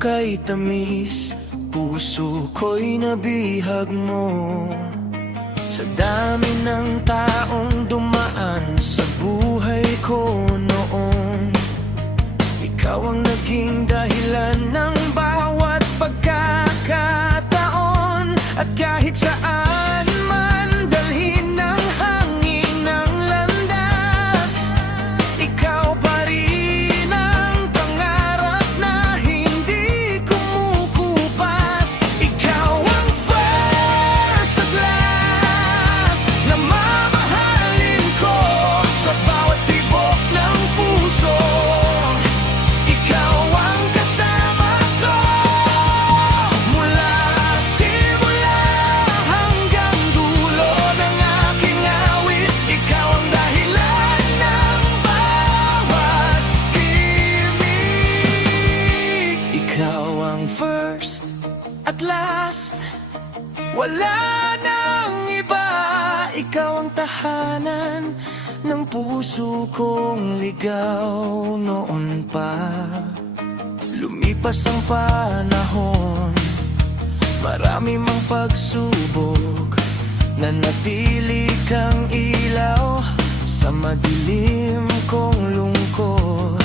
kay tamis, puso ko'y nabihag mo. Sa dami ng taong dumaan sa buhay ko noon, ikaw ang naging dahilan ng bawat pagkakataon. At kahit saan man dalhin ng hangin ng landas, ikaw pa rin ang pangarap na hindi kumukupas. Ikaw ang first at last na mamahalin ko sa bawat tibok ng puso. Ikaw ang kasama ko mula simula hanggang dulo ng aking awit. Ikaw ang dahilan ng bawat himig. Ikaw ang first at last, wala nang iba. Ikaw ang tahanan ng puso kong ligaw noon pa. Lumipas ang panahon, marami mang pagsubok, nanatili kang ilaw sa madilim kong lungkot.